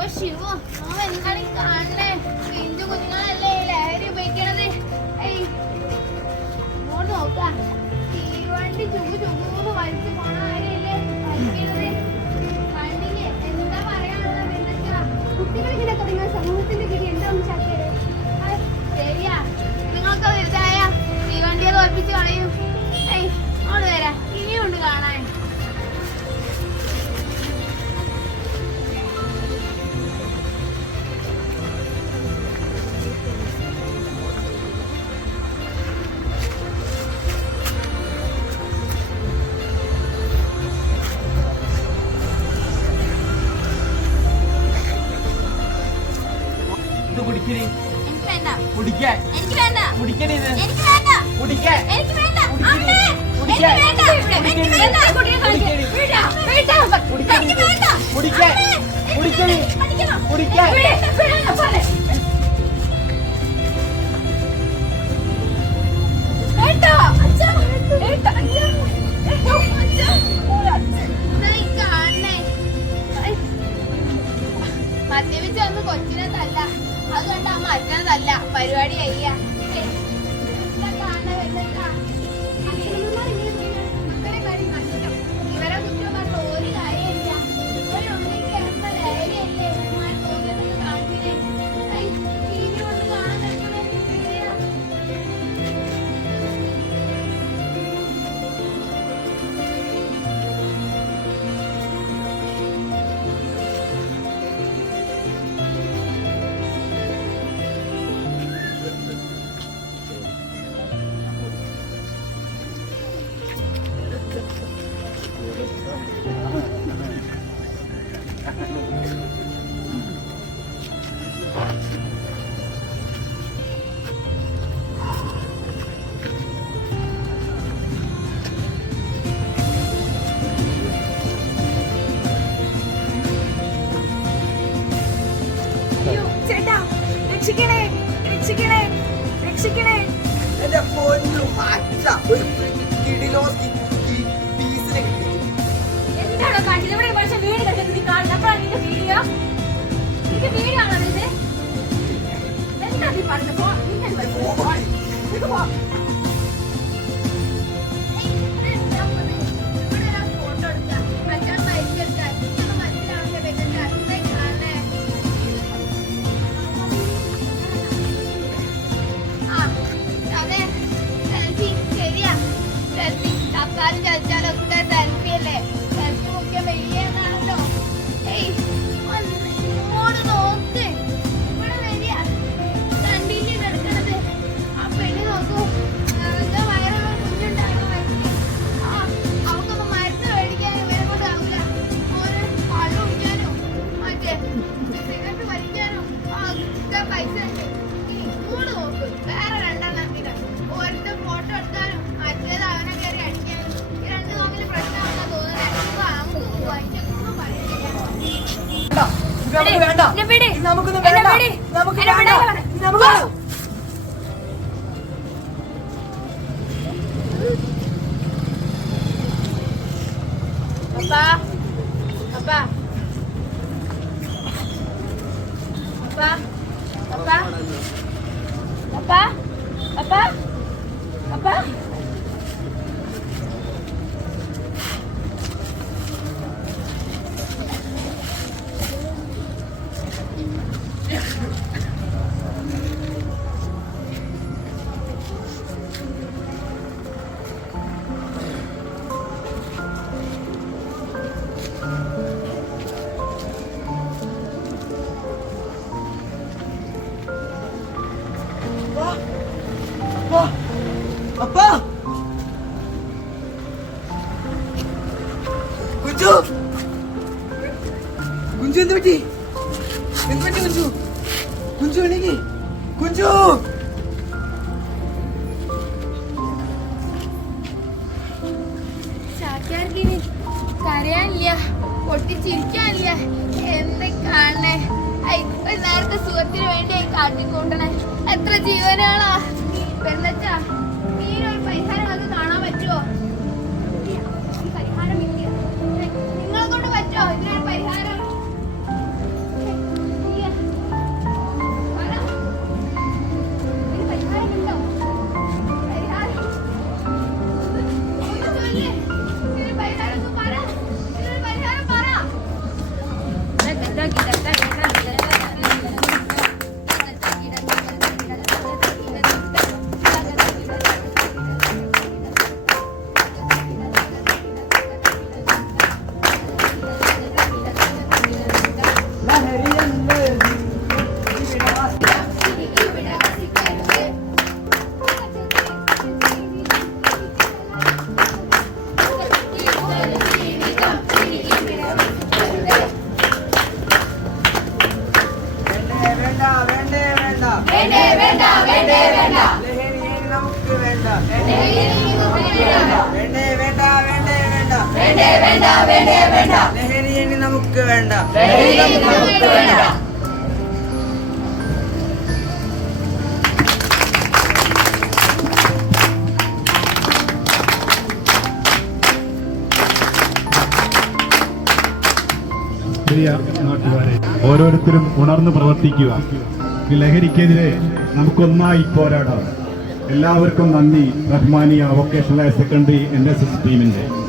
അപ്പൊ ശിവ നമ്മൾ എന്താണ് കാണണേ. പിഞ്ചു കുഞ്ഞുങ്ങളല്ലേ ലഹരി ഉപയോഗിക്കണത്. നോക്കാം. തീവണ്ടി ചുകു ചുകു എനിക്ക് വേണ്ട. കുടിക്ക എനിക്ക് വേണ്ട. കുടിക്ക നീയെനിക്ക് വേണ്ട. കുടിക്ക എനിക്ക് വേണ്ട. അമ്മ കുടിക്കണി കുടിക്കാൻ കുടിക്കണി. ഇത് കുടിക്കാൻ കുടിക്കണി. കുടിക്കണി. എന്റെ പൊന്നു അച്ഛ ഒരു കിടിലോ പീസിനെ കിട്ടി എന്താണോ കാണിച്ചത് ഇവിടെ പക്ഷെ വീട് കണ്ടത് നീ കാണുന്നത് അപ്പോഴാണ് നിന്റെ വീഡിയോ? നിന്റെ വീഡിയോ ആണോ ഇത്? എന്താ നീ പറഞ്ഞത്? പോ നീ എന്താ പോ. പൈസ ഇങ്ങോട്ട് നോക്ക് വേറെ രണ്ടാം നന്ദികൾ ഓരോരുത്തർ ഫോട്ടോ എടുത്താലും മറ്റേത് അവനെ കയറി അടിക്കാനും ഈ രണ്ട് തമ്മിൽ പ്രശ്നമാണെന്ന് തോന്നുന്നത് നമുക്കൊന്നും വേണ്ട നമുക്ക് വേണ്ട നമുക്ക് Papa. Papa. Papa. കുഞ്ചു എന്ത് പറ്റി? എന്ത് പറ്റി കുഞ്ചു? കുഞ്ചു എണീക്ക്. കുഞ്ചു! കരയാനില്ല പൊട്ടിച്ചിരിക്കാനില്ല. എന്ത് കാണണേ. നേരത്തെ സുഖത്തിന് വേണ്ടി കാട്ടിക്കൂട്ടണേ. എത്ര ജീവനാളാ. പെണ്ണച്ചാ നീ ഒരു പരിഹാരം അത് വേണ്ട. പ്രിയ ഓരോരുത്തരും ഉണർന്ന് പ്രവർത്തിക്കുക. ലഹരിക്കെതിരെ നമുക്കൊന്നായി പോരാടാം. എല്ലാവർക്കും നന്ദി. Rahmania vocational higher secondary N S S ടീമിന്റെ.